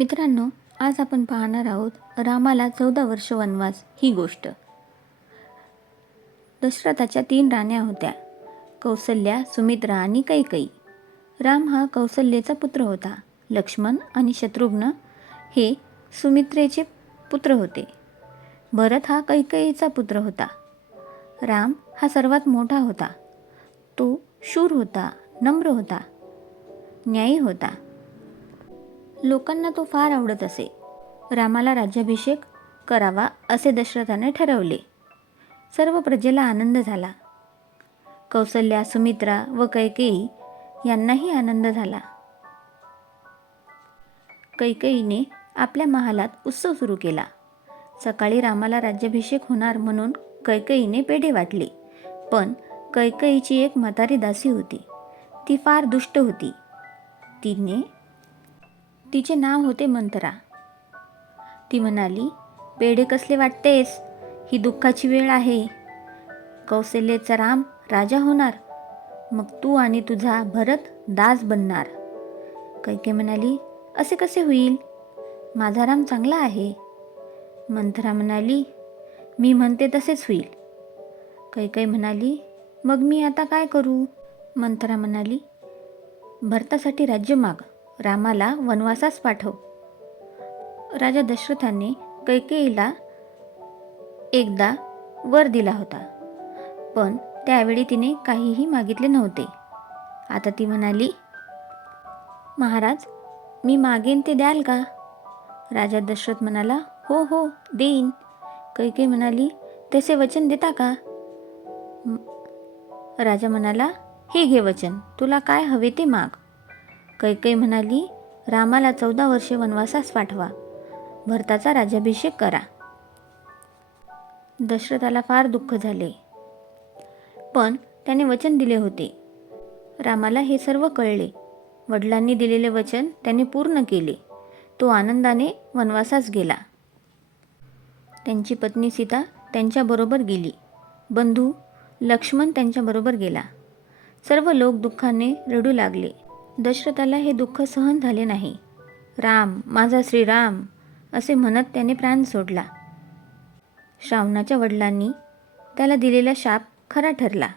मित्रांनो, आज आपण पाहणार आहोत रामाला 14 वर्ष वनवास ही गोष्ट. दशरथाच्या 3 राण्या होत्या, कौसल्या, सुमित्रा आणि कैकेयी. राम हा कौसल्याचा पुत्र होता. लक्ष्मण आणि शत्रुघ्न हे सुमित्रेचे पुत्र होते. भरत हा कैकेयीचा पुत्र होता. राम हा सर्वात मोठा होता. तो शूर होता, नम्र होता, न्यायी होता. लोकांना तो फार आवडत असे. रामाला राज्याभिषेक करावा असे दशरथाने ठरवले. सर्व प्रजेला आनंद झाला. कौसल्या, सुमित्रा व कैकेयी यांनाही आनंद झाला. कैकेयीने आपल्या महालात उत्सव सुरू केला. सकाळी रामाला राज्याभिषेक होणार म्हणून कैकेयीने पेढे वाटले. पण कैकेयीची एक म्हातारी दासी होती. ती फार दुष्ट होती. तिचे नाव होते मंथरा. ती म्हणाली, पेढे कसले वाटतेस? ही दुःखाची वेळ आहे. कौसल्याचा राम राजा होणार, मग तू आणि तुझा भरत दास बनणार. कैकेयी म्हणाली, असे कसे होईल? माझा राम चांगला आहे. मंथरा म्हणाली, मी म्हणते तसेच होईल. कैकेयी म्हणाली, मग मी आता काय करू? मंथरा म्हणाली, भरतासाठी राज्य माग, रामाला वनवासास पाठव. राजा दशरथाने कैकेयीला एकदा वर दिला होता, पण त्यावेळी तिने काहीही मागितले नव्हते. आता ती म्हणाली, महाराज, मी मागेन ते द्याल का? राजा दशरथ म्हणाला, हो हो, देईन. कैकेयी म्हणाली, तसे वचन देता का? राजा म्हणाला, हे घे वचन, तुला काय हवे ते माग. कैकेयी म्हणाली, रामाला 14 वर्षे वनवासास पाठवा, भरताचा राज्याभिषेक करा. दशरथाला फार दुःख झाले, पण त्याने वचन दिले होते. रामाला हे सर्व कळले. वडिलांनी दिलेले वचन त्याने पूर्ण केले. तो आनंदाने वनवासास गेला. त्यांची पत्नी सीता त्यांच्याबरोबर गेली. बंधू लक्ष्मण त्यांच्याबरोबर गेला. सर्व लोक दुःखाने रडू लागले. दशरथाला हे दुःख सहन झाले नाही. राम, माझा श्रीराम असे म्हणत त्याने प्राण सोडला. श्रावणाच्या वडिलांनी त्याला दिलेला शाप खरा ठरला.